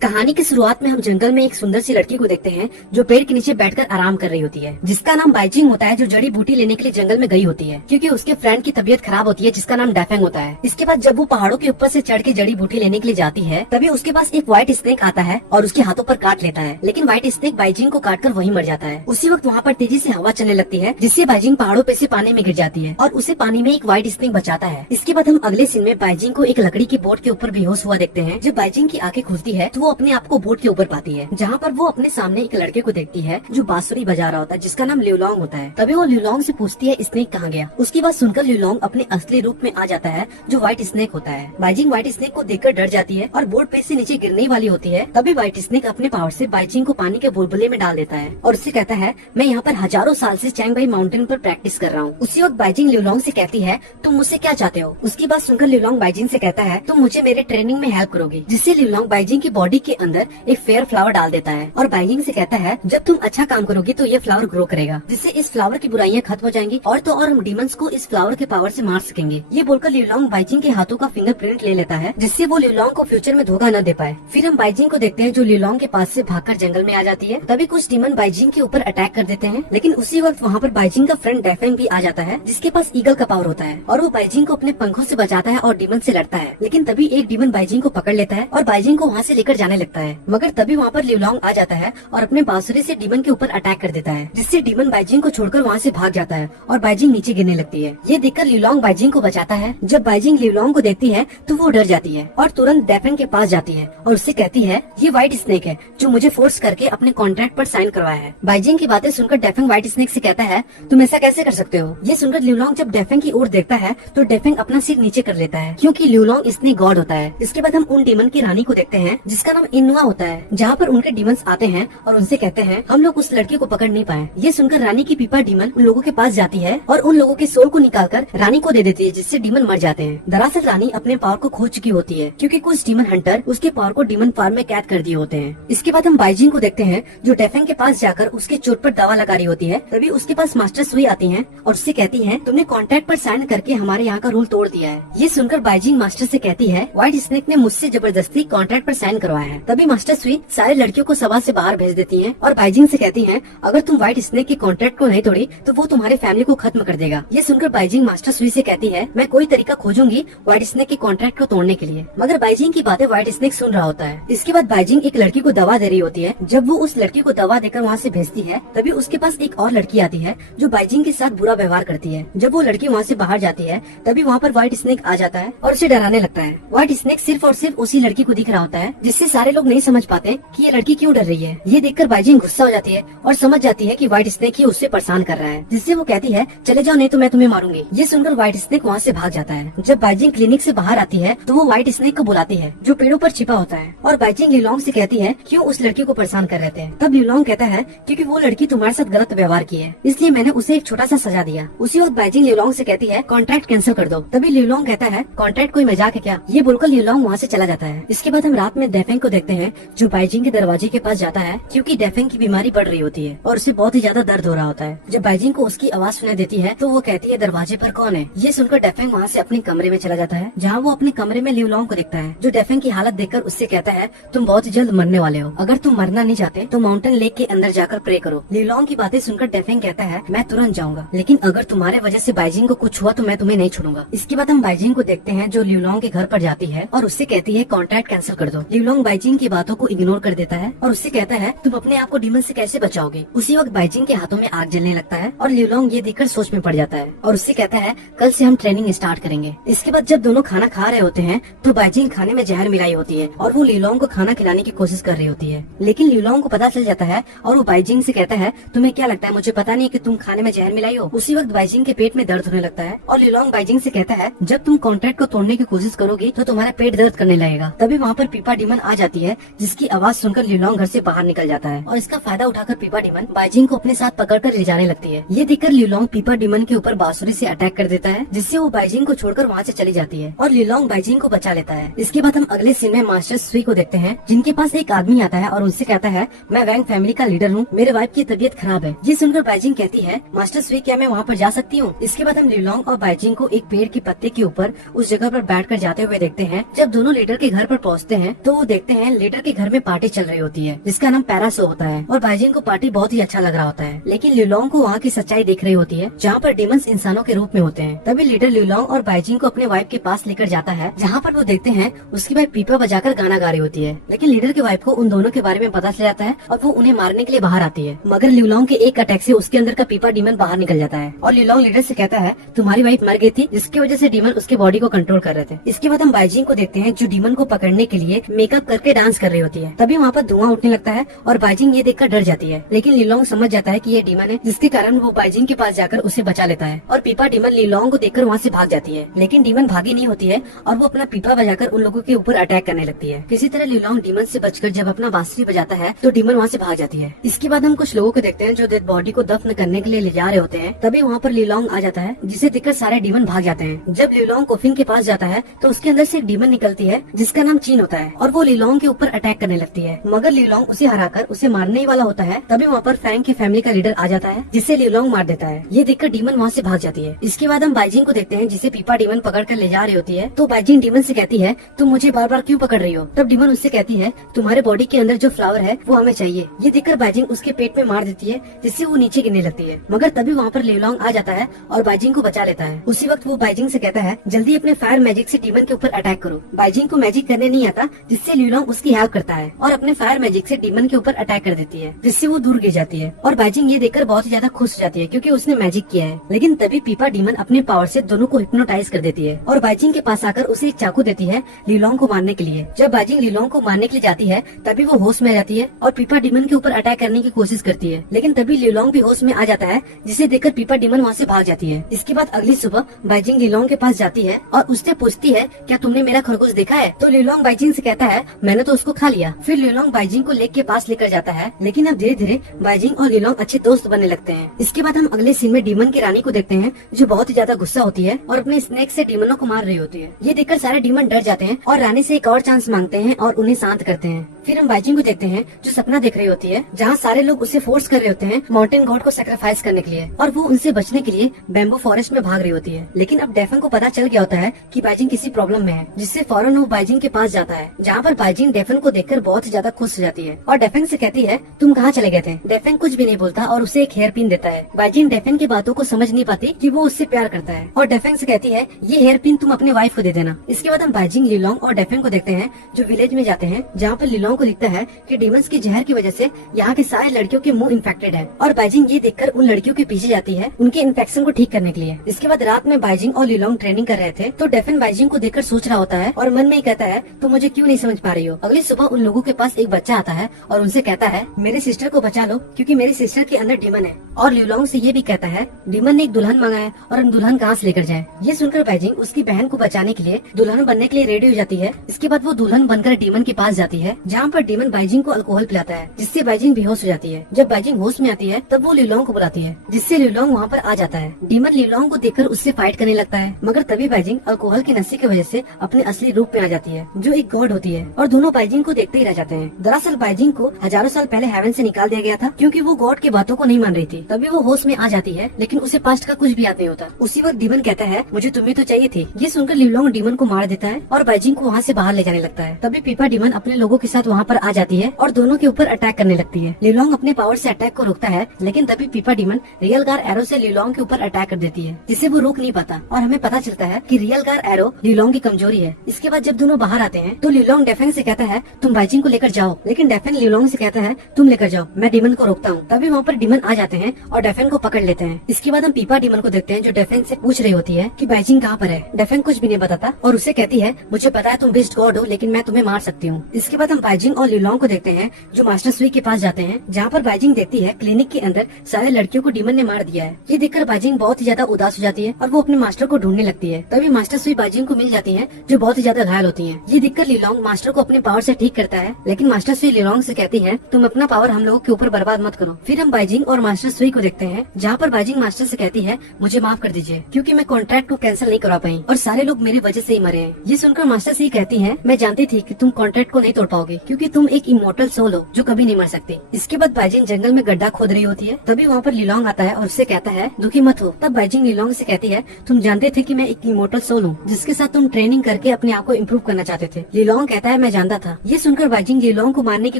कहानी की शुरुआत में हम जंगल में एक सुंदर सी लड़की को देखते हैं जो पेड़ के नीचे बैठकर आराम कर रही होती है, जिसका नाम बाइजिंग होता है, जो जड़ी बूटी लेने के लिए जंगल में गई होती है क्योंकि उसके फ्रेंड की तबीयत खराब होती है जिसका नाम डेफेंग होता है। इसके बाद जब वो पहाड़ों के ऊपर से चढ़ के जड़ी बूटी लेने के लिए जाती है तभी उसके पास एक व्हाइट स्नेक आता है और उसके हाथों पर काट लेता है, लेकिन व्हाइट स्नेक बाइजिंग को काट कर वहीं मर जाता है। उसी वक्त वहाँ पर तेजी से हवा चलने लगती है जिससे बाइजिंग पहाड़ों पे से पानी में गिर जाती है और उसे पानी में एक व्हाइट स्नेक बचाता है। इसके बाद हम अगले सीन में बाइजिंग को एक लकड़ी की बोट के ऊपर बेहोश हुआ देखते हैं। जब बाइजिंग की आंखें खुलती है तो वो अपने आप को बोट के ऊपर पाती है, जहाँ पर वो अपने सामने एक लड़के को देखती है जो बांसुरी बजा रहा होता है जिसका नाम ल्यूलोंग होता है। तभी वो ल्यूलोंग से पूछती है स्नेक कहाँ गया। उसकी बात सुनकर ल्यूलोंग अपने असली रूप में आ जाता है जो व्हाइट स्नेक होता है। बाइजिंग व्हाइट स्नेक को देखकर डर जाती है और बोट पे से नीचे गिरने वाली होती है। तभी व्हाइट स्नेक अपने पावर से बाइजिंग को पानी के बुलबुले में डाल देता है और उससे कहता है मैं यहाँ पर हजारों साल से चैंगबाई माउंटेन पर प्रैक्टिस कर रहा हूँ। उसी वक्त बाइजिंग ल्यूलोंग से कहती है तुम मुझसे क्या चाहते हो। उसकी बात सुनकर ल्यूलोंग बाइजिंग से कहता है तुम मुझे मेरे ट्रेनिंग में हेल्प करोगी, जिससे ल्यूलोंग बाइजिंग की बॉडी के अंदर एक फेयर फ्लावर डाल देता है और बाइजिंग से कहता है जब तुम अच्छा काम करोगी तो ये फ्लावर ग्रो करेगा, जिससे इस फ्लावर की बुराइयां खत्म हो जाएंगी और तो और हम डीमंस को इस फ्लावर के पावर से मार सकेंगे। ये बोलकर ल्यूलोंग बाइजिंग के हाथों का फिंगरप्रिंट ले लेता है जिससे वो ल्यूलोंग को फ्यूचर में धोखा न दे पाए। फिर हम बाइजिंग को देखते हैं जो ल्यूलोंग के पास से भागकर जंगल में आ जाती है। तभी कुछ डीमन बाइजिंग के ऊपर अटैक कर देते हैं, लेकिन उसी वक्त वहाँ पर बाइजिंग का फ्रेंड डेफेंग भी आ जाता है जिसके पास ईगल का पावर होता है और वो बाइजिंग को अपने पंखों से बचाता है और डीमन से लड़ता है। लेकिन तभी एक डीमन बाइजिंग को पकड़ लेता है और बाइजिंग को वहाँ से लेकर जाने लगता है, मगर तभी वहाँ पर ल्यूलोंग आ जाता है और अपने बांसुरी से डीमन के ऊपर अटैक कर देता है, जिससे डीमन बाइजिंग को छोड़कर वहाँ से भाग जाता है और बाइजिंग नीचे गिरने लगती है। ये देखकर ल्यूलोंग बाइजिंग को बचाता है। जब बाइजिंग ल्यूलोंग को देखती है तो वो डर जाती है और तुरंत डेफेंग के पास जाती है और उससे कहती है ये व्हाइट स्नेक है जो मुझे फोर्स करके अपने कॉन्ट्रैक्ट पर साइन करवाया है। बाइजिंग की बातें सुनकर डेफेंग व्हाइट स्नेक से कहता है तुम ऐसा कैसे कर सकते हो। ये सुनकर ल्यूलोंग जब डेफेंग की ओर देखता है तो डेफेंग अपना सिर नीचे कर लेता है क्योंकि ल्यूलोंग स्नेक गॉड होता है। इसके बाद हम उन डीमन की रानी को देखते हैं जिसका नाम इनुआ होता है, जहाँ पर उनके डीमंस आते हैं और उनसे कहते हैं हम लोग उस लड़की को पकड़ नहीं पाए। ये सुनकर रानी की पीपा डीमन उन लोगों के पास जाती है और उन लोगों के सोल को निकालकर रानी को दे देती है, जिससे डीमन मर जाते हैं। दरअसल रानी अपने पावर को खो चुकी होती है क्योंकि कुछ डीमन हंटर उसके पावर को डीमन फार्म में कैद कर दिए होते हैं। इसके बाद हम बाइजिंग को देखते हैं जो डेफेंग के पास जाकर उसके चोट पर दवा लगा रही होती है। तभी उसके पास मास्टर सुई आती है और उससे कहती है तुमने कॉन्ट्रैक्ट पर साइन करके हमारे यहाँ का रूल तोड़ दिया है। ये सुनकर बाइजिंग मास्टर से कहती है व्हाइट स्नेक ने मुझसे जबरदस्ती कॉन्ट्रैक्ट पर साइन करवाया है। तभी मास्टर सुई सारे लड़कियों को सभा से बाहर भेज देती है और बाइजिंग से कहती है अगर तुम व्हाइट स्नेक के कॉन्ट्रैक्ट को नहीं तोड़ी तो वो तुम्हारे फैमिली को खत्म कर देगा। ये सुनकर बाइजिंग मास्टर सुई से कहती है मैं कोई तरीका खोजूंगी व्हाइट स्नेक के कॉन्ट्रैक्ट को तोड़ने के लिए, मगर बाइजिंग की बातें व्हाइट स्नेक सुन रहा होता है। इसके बाद बाइजिंग एक लड़की को दवा दे रही होती है। जब वो उस लड़की को दवा देकर वहाँ से भेजती है तभी उसके पास एक और लड़की आती है जो बाइजिंग के साथ बुरा व्यवहार करती है। जब वो लड़की वहाँ से बाहर जाती है तभी वहाँ पर व्हाइट स्नेक आ जाता है और उसे डराने लगता है। व्हाइट स्नेक सिर्फ और सिर्फ उसी लड़की को दिख रहा होता है, जिससे सारे लोग नहीं समझ पाते कि ये लड़की क्यों डर रही है। ये देखकर बाइजिंग गुस्सा हो जाती है और समझ जाती है कि व्हाइट स्नेक ही उससे परेशान कर रहा है, जिससे वो कहती है चले जाओ नहीं तो मैं तुम्हें मारूंगी। ये सुनकर व्हाइट स्नेक वहाँ से भाग जाता है। जब बाइजिंग क्लिनिक से बाहर आती है तो वो व्हाइट स्नेक को बुलाती है जो पेड़ों पर छिपा होता है और बाइजिंग ल्यूलोंग से कहती है क्यों उस लड़की को परेशान कर रहे थे। तब ल्यूलोंग कहता है क्योंकि वो लड़की तुम्हारे साथ गलत व्यवहार की है, इसलिए मैंने उसे एक छोटा सा सजा दिया। उसी वक्त बाइजिंग ल्यूलोंग से कहती है कॉन्ट्रैक्ट कैंसिल कर दो। तभी ल्यूलोंग कहता है कॉन्ट्रैक्ट कोई मजाक है क्या। ये बोलकर ल्यूलोंग वहाँ से चला जाता है। इसके बाद हम रात में डेफेंग को देखते हैं जो बाइजिंग के दरवाजे के पास जाता है क्योंकि डेफेंग की बीमारी बढ़ रही होती है और उसे बहुत ही ज्यादा दर्द हो रहा होता है। जब बाइजिंग को उसकी आवाज सुनाई देती है तो वो कहती है दरवाजे पर कौन है। ये सुनकर डेफेंग वहाँ से अपने कमरे में चला जाता है, जहाँ वो अपने कमरे में ल्यूलोंग को देखता है जो डेफेंग की हालत देखकर उससे कहता है तुम बहुत जल्द मरने वाले हो, अगर तुम मरना नहीं चाहते तो माउंटेन लेक के अंदर जाकर प्रे करो। ल्यूलोंग की बातें सुनकर डेफेंग कहता है मैं तुरंत जाऊंगा, लेकिन अगर तुम्हारे वजह से बाइजिंग को कुछ हुआ तो मैं तुम्हें नहीं छोड़ूंगा। इसके बाद हम बाइजिंग को देखते हैं जो ल्यूलोंग के घर पर जाती है और उससे कहती है कॉन्ट्रैक्ट कैंसिल कर दो। ल्यूलोंग बाइजिंग की बातों को इग्नोर कर देता है और उससे कहता है तुम अपने आप को डीमन से कैसे बचाओगे। उसी वक्त बाइजिंग के हाथों में आग जलने लगता है और ल्यूलोंग ये देखकर सोच में पड़ जाता है और उससे कहता है कल से हम ट्रेनिंग स्टार्ट करेंगे। इसके बाद जब दोनों खाना खा रहे होते हैं तो बाइजिंग खाने में जहर मिलाई होती है और वो ल्यूलोंग को खाना खिलाने की कोशिश कर रही होती है, लेकिन ल्यूलोंग को पता चल जाता है और वो बाइजिंग से कहता है तुम्हें क्या लगता है मुझे पता नहीं कि तुम खाने में जहर मिलाई हो। उसी वक्त बाइजिंग के पेट में दर्द होने लगता है और ल्यूलोंग बाइजिंग से कहता है जब तुम कॉन्ट्रैक्ट को तोड़ने की कोशिश करोगी तो तुम्हारा पेट दर्द करने लगेगा। तभी वहाँ पर पीपा डीमन आ जाती है जिसकी आवाज सुनकर ल्यूलोंग घर से बाहर निकल जाता है और इसका फायदा उठाकर पीपा डीमन बाइजिंग को अपने साथ पकड़कर ले जाने लगती है। ये देखकर ल्यूलोंग पीपा डीमन के ऊपर बांसुरी से अटैक कर देता है, जिससे वो बाइजिंग को छोड़कर वहाँ से चली जाती है और ल्यूलोंग बाइजिंग को बचा लेता है। इसके बाद हम अगले सीन में मास्टर सुई को देखते हैं जिनके पास एक आदमी आता है और उनसे कहता है मैं वैंग फैमिली का लीडर हूँ, मेरे वाइफ की तबीयत खराब है। ये सुनकर बाइजिंग कहती है मास्टर सुई क्या मैं वहाँ पर जा सकती हूँ। इसके बाद हम ल्यूलोंग और बाइजिंग को एक पेड़ के पत्ते के ऊपर उस जगह पर बैठकर जाते हुए देखते हैं। जब दोनों लीडर के घर पर पहुँचते हैं तो वो देखते देखते हैं लीडर के घर में पार्टी चल रही होती है जिसका नाम पैरासो होता है और बाइजिंग को पार्टी बहुत ही अच्छा लग रहा होता है। लेकिन ल्यूलोंग को वहाँ की सच्चाई दिख रही होती है जहाँ पर डीमंस इंसानों के रूप में होते हैं। तभी लीडर ल्यूलोंग और बाइजिंग को अपने वाइफ के पास लेकर जाता है जहाँ पर वो देखते हैं उसकी वाइफ पीपा बजाकर गाना गा रही होती है। लेकिन लीडर की वाइफ को उन दोनों के बारे में पता चल जाता है और वो उन्हें मारने के लिए बाहर आती है। मगर ल्यूलोंग के एक अटैक से उसके अंदर का पीपा डीमन बाहर निकल जाता है और ल्यूलोंग लीडर से कहता है तुम्हारी वाइफ मर गई थी जिसकी वजह से डीमन उसके बॉडी को कंट्रोल कर रहे थे। इसके बाद हम बाइजिंग को देखते हैं जो डीमन को पकड़ने के लिए मेकअप करके डांस कर रही होती है। तभी वहाँ पर धुआं उठने लगता है और बाइजिंग ये देखकर डर जाती है। लेकिन लीलोंग समझ जाता है कि ये डीमन है जिसके कारण वो बाइजिंग के पास जाकर उसे बचा लेता है और पीपा डीमन लीलोंग को देखकर वहाँ से भाग जाती है। लेकिन डीमन भागी नहीं होती है और वो अपना पीपा बजाकर उन लोगों के ऊपर अटैक करने लगती है। किसी तरह लीलोंग डीमन से बचकर जब अपना बांसुरी बजाता है तो डीमन वहाँ से भाग जाती है। इसके बाद हम कुछ लोगों को देखते हैं जो डेड बॉडी को दफन करने के लिए ले जा रहे होते हैं। तभी वहाँ पर लीलोंग आ जाता है जिसे देखकर सारे डीमन भाग जाते हैं। जब लीलोंग कोफिन के पास जाता है तो उसके अंदर से एक डीमन निकलती है जिसका नाम चीन होता है और वो लीलोंग के ऊपर अटैक करने लगती है। मगर लीलोंग उसे हराकर उसे मारने ही वाला होता है। तभी वहाँ पर फैंग की फैमिली का लीडर आ जाता है जिसे लीलोंग मार देता है। ये देखकर डीमन वहाँ से भाग जाती है। इसके बाद हम बाइजिंग को देखते हैं जिसे पीपा डीमन पकड़ कर ले जा रही होती है। तो बाइजिंग डीमन से कहती है तुम मुझे बार बार क्यों पकड़ रही हो। तब डीमन उससे कहती है तुम्हारे बॉडी के अंदर जो फ्लावर है वो हमें चाहिए। ये देखकर बाइजिंग उसके पेट में मार देती है जिससे वो नीचे गिरने लगती है। मगर तभी वहाँ पर लीलोंग आ जाता है और बाइजिंग को बचा लेता है। उसी वक्त वो बाइजिंग से कहता है जल्दी अपने फायर मैजिक से डीमन के ऊपर अटैक करो। बाइजिंग को मैजिक करने नहीं आता जिससे लीलोंग उसकी हेल्प करता है और अपने फायर मैजिक से डीमन के ऊपर अटैक कर देती है जिससे वो दूर गिर जाती है। और बाइजिंग ये देखकर बहुत ही ज्यादा खुश हो जाती है क्योंकि उसने मैजिक किया है। लेकिन तभी पीपा डीमन अपने पावर से दोनों को हिप्नोटाइज कर देती है और बाइजिंग के पास आकर उसे एक चाकू देती है लीलोंग को मारने के लिए। जब बाइजिंग लीलोंग को मारने के लिए जाती है तभी वो होश में आ जाती है और पीपा डीमन के ऊपर अटैक करने की कोशिश करती है। लेकिन तभी लीलोंग भी होश में आ जाता है जिसे देखकर पीपा डीमन वहाँ से भाग जाती है। इसके बाद अगली सुबह बाइजिंग लीलोंग के पास जाती है और उससे पूछती है क्या तुमने मेरा खरगोश देखा है। तो लीलोंग बाइजिंग से कहता है मैंने तो उसको खा लिया। फिर लीलोंग बाइजिंग को लेक के पास लेकर जाता है। लेकिन अब धीरे धीरे बाइजिंग और लीलोंग अच्छे दोस्त बनने लगते हैं। इसके बाद हम अगले सीन में डीमन की रानी को देखते हैं जो बहुत ही ज्यादा गुस्सा होती है और अपने स्नेक से डीमनों को मार रही होती है। ये देखकर सारे डीमन डर जाते हैं और रानी से एक और चांस मांगते हैं और उन्हें शांत करते हैं। फिर हम बाइजिंग को देखते हैं जो सपना देख रही होती है जहाँ सारे लोग उसे फोर्स कर रहे होते हैं माउंटेन गॉड को सेक्रीफाइस करने के लिए और वो उनसे बचने के लिए बैम्बू फॉरेस्ट में भाग रही होती है। लेकिन अब डेफन को पता चल गया होता है कि बाइजिंग किसी प्रॉब्लम में है जिससे फौरन वो बाइजिंग के पास जाता है जहाँ पर बाइजिंग डेफन को देखकर बहुत ही ज्यादा खुश हो जाती है और डेफन से कहती है तुम कहाँ चले गए थे। डेफन कुछ भी नहीं बोलता और उसे एक हेयर पिन देता है। बाइजिंग डेफन की बातों को समझ नहीं पाती कि वो उससे प्यार करता है और डेफन से कहती है ये हेयर पिन तुम अपने वाइफ को दे देना। इसके बाद हम बाइजिंग लीलोंग और डेफन को देखते हैं जो विलेज में जाते हैं जहाँ पर लीलोंग को दिखता है कि डीमंस की जहर की वजह से यहाँ के सारे लड़कियों के मुंह इन्फेक्टेड है और बाइजिंग ये देखकर उन लड़कियों के पीछे जाती है उनके इन्फेक्शन को ठीक करने के लिए। इसके बाद रात में बाइजिंग और लीलोंग ट्रेनिंग कर रहे थे तो डेफन बाइजिंग को देखकर सोच रहा होता है और मन में ही कहता है तुम मुझे क्यों नहीं समझ पा रही हो। अगली सुबह उन लोगों के पास एक बच्चा आता है और उनसे कहता है मेरे सिस्टर को बचा लो क्योंकि मेरी सिस्टर के अंदर डीमन है। और लीलोंग से ये भी कहता है डीमन ने एक दुल्हन मांगा है और हम दुल्हन कहाँ से लेकर जाए। ये सुनकर बाइजिंग उसकी बहन को बचाने के लिए दुल्हन बनने के लिए रेडी हो जाती है। इसके बाद वो दुल्हन बनकर डीमन के पास जाती है जहाँ पर डीमन बाइजिंग को अल्कोहल पिलाता है जिससे बाइजिंग बेहोश हो जाती है। जब बाइजिंग होश में आती है तब वो लीलोंग को बुलाती है जिससे लीलोंग वहाँ पर आ जाता है। डीमन लीलोंग को देखकर उससे फाइट करने लगता है मगर तभी बाइजिंग अल्कोहल के नशे की वजह से अपने असली रूप में आ जाती है जो एक गॉड होती है और दोनों बाइजिंग को देखते ही रह जाते हैं। दरअसल बाइजिंग को हजारों साल पहले हेवन से निकाल दिया गया था क्योंकि वो गॉड की बातों को नहीं मान रही थी। तभी वो होश में आ जाती है लेकिन उसे पास्ट का कुछ भी याद नहीं होता। उसी वक्त डीमन कहता है मुझे तुम्हें तो चाहिए थी। ये सुनकर लीलोंग डीमन को मार देता है और बाइजिंग को वहाँ से बाहर ले जाने लगता है। तभी पीपा डीमन अपने लोगों के साथ वहाँ पर आ जाती है और दोनों के ऊपर अटैक करने लगती है। लीलोंग अपने पावर से अटैक को रोकता है लेकिन तभी पीपा डीमन रियल गार एरो से लीलोंग के ऊपर अटैक कर देती है जिसे वो रोक नहीं पाता और हमें पता चलता है कि रियल गार एरो लीलोंग की कमजोरी है। इसके बाद जब दोनों बाहर आते हैं तो लीलोंग डेफन से कहता है तुम बाइजिंग को लेकर जाओ लेकिन डेफन लीलोंग से कहता है तुम लेकर जाओ मैं डीमन को रोकता हूँ। तभी वहाँ पर डीमन आ जाते हैं और डेफन को पकड़ लेते हैं। इसके बाद हम पीपा डीमन को देखते हैं जो डेफन से पूछ रही होती है कि बाइजिंग कहाँ पर है। डेफन कुछ भी नहीं बताता और उसे कहती है मुझे पता है तुम बेस्ट गॉड हो लेकिन मैं तुम्हें मार सकती हूँ। इसके बाद हम बाइजिंग और लीलोंग को देखते हैं जो मास्टर सुई के पास जाते हैं जहाँ पर बाइजिंग देखती है क्लिनिक के अंदर सारे लड़कियों को डीमन ने मार दिया है। ये देखकर बाइजिंग बहुत ही ज्यादा उदास हो जाती है और वो अपने मास्टर को ढूंढने लगती है। तभी मास्टर सुई बाइजिंग को मिल जाती है जो बहुत ही ज्यादा घायल होती है। ये देखकर लीलोंग मास्टर को अपने पावर से ठीक करता है लेकिन मास्टर सुई लीलोंग से कहती है तुम अपना पावर हम लोगों के ऊपर बर्बाद मत करो। फिर हम बाइजिंग और मास्टर सुई को देखते हैं जहाँ पर बाइजिंग मास्टर से कहती है मुझे माफ कर दीजिए क्योंकि मैं कॉन्ट्रैक्ट को कैंसिल नहीं करवा पाई और सारे लोग मेरी वजह से ही मरे हैं। ये सुनकर मास्टर सुई कहती है मैं जानती थी कि तुम कॉन्ट्रैक्ट को नहीं तोड़ पाओगे क्योंकि तुम एक इमोर्टल सोल हो जो कभी नहीं मर सकती। इसके बाद बाइजिंग जंगल में गड्ढा खोद रही होती है, तभी वहाँ पर लिलोंग आता है और उससे कहता है दुखी मत हो। तब बाइजिंग लिलोंग से कहती है तुम जानते थे कि मैं एक इमोर्टल सोल हूँ जिसके साथ तुम ट्रेनिंग करके अपने आप को इम्प्रूव करना चाहते थे। लिलोंग कहता है मैं जानता था। ये सुनकर बाइजिंग लिलोंग को मारने की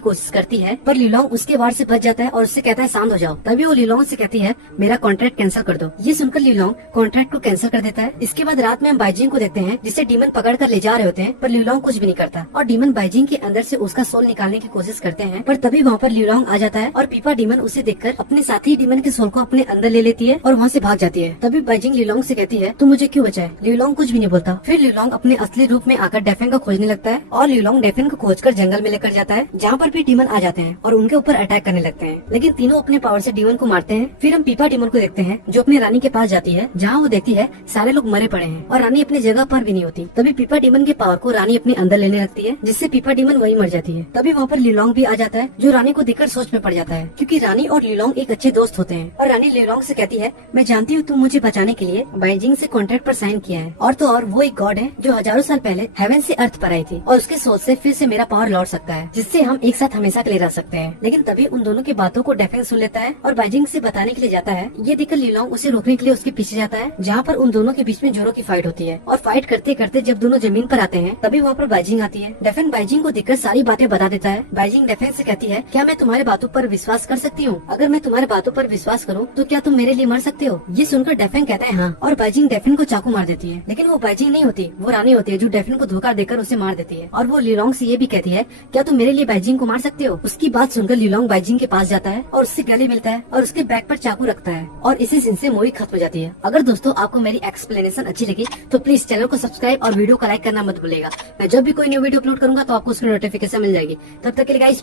कोशिश करती है, पर लिलोंग उसके वार से बच जाता है और उससे कहता है शांत हो जाओ। तभी वो लिलोंग से कहती है मेरा कॉन्ट्रैक्ट कैंसिल कर दो। ये सुनकर लिलोंग कॉन्ट्रैक्ट को कैंसिल कर देता है। इसके बाद रात में हम बाइजिंग को देखते हैं जिसे डीमन पकड़ कर ले जा रहे होते हैं, पर लिलोंग कुछ भी नहीं करता और डीमन बाइजिंग के अंदर से उसका सोल निकालने की कोशिश करते हैं। पर तभी वहाँ पर लिलोंग आ जाता है और पीपा डीमन उसे देखकर अपने साथी डीमन के सोल को अपने अंदर ले लेती है और वहाँ से भाग जाती है। तभी बाइजिंग लिलोंग से कहती है तू मुझे क्यों बचाए। लिलोंग कुछ भी नहीं बोलता। फिर लिलोंग अपने असली रूप में आकर डेफिन को खोजने लगता है और लिलोंग डेफिन को खोजकर जंगल में लेकर जाता है, जहाँ पर भी डीमन आ जाते हैं और उनके ऊपर अटैक करने लगते हैं, लेकिन तीनों अपने पावर से डीमन को मारते हैं। फिर हम पीपा डीमन को देखते हैं जो अपनी रानी के पास जाती है, जहाँ वो देखती है सारे लोग मरे पड़े हैं और रानी अपनी जगह पर भी नहीं होती। तभी पीपा डीमन के पावर को रानी अपने अंदर लेने लगती है, जिससे पीपा डीमन वही मर जाती है। तभी वहाँ पर लिलोंग भी आ जाता है जो रानी को देखकर सोच में पड़ जाता है, क्योंकि रानी और लिलोंग एक अच्छे दोस्त होते हैं। और रानी लिलोंग से कहती है मैं जानती हूँ तुम मुझे बचाने के लिए बाइजिंग से कॉन्ट्रैक्ट पर साइन किया है, और तो और वो एक गॉड है जो हजारों साल पहले हेवन से अर्थ पर आई थी और उसके सोच से फिर से मेरा पावर लौट सकता है, जिससे हम एक साथ हमेशा के लिए रह सकते हैं। लेकिन तभी उन दोनों की बातों को डेफिन सुन लेता है और बाइजिंग से बताने के लिए जाता है। ये देखकर लिलोंग उसे रोकने के लिए उसके पीछे जाता है, जहाँ पर उन दोनों के बीच में जोरों की फाइट होती है। और फाइट करते करते जब दोनों जमीन पर आते हैं तभी वहाँ पर बाइजिंग आती है। डेफिन बाइजिंग को देखकर सारी बातें बता देता है। बाइजिंग डेफिन से कहती है क्या मैं तुम्हारे बातों पर विश्वास कर सकती हूँ? अगर मैं तुम्हारे बातों पर विश्वास करूँ तो क्या तुम मेरे लिए मर सकते हो? ये सुनकर डेफिन कहता है हाँ, और बाइजिंग डेफिन को चाकू मार देती है। लेकिन वो बाइजिंग नहीं होती, वो रानी होती है जो डेफिन को धोखा देकर उसे मार देती है। और वो लिलोंग से ये भी कहती है क्या तुम मेरे लिए बाइजिंग को मार सकते हो? उसकी बात सुनकर लिलोंग बाइजिंग के पास जाता है और उससे गले मिलता है और उसके बैक पर चाकू रखता है और इसी सीन से मूवी खत्म हो जाती है। अगर दोस्तों आपको मेरी एक्सप्लेनेशन अच्छी लगी तो प्लीज चैनल को सब्सक्राइब और वीडियो को लाइक करना मत भूलिएगा। मैं जब भी कोई न्यू वीडियो अपलोड करूंगा तो आपको उसकी नोटिफिकेशन मिल जाएगी। तब तक के लिए गाइस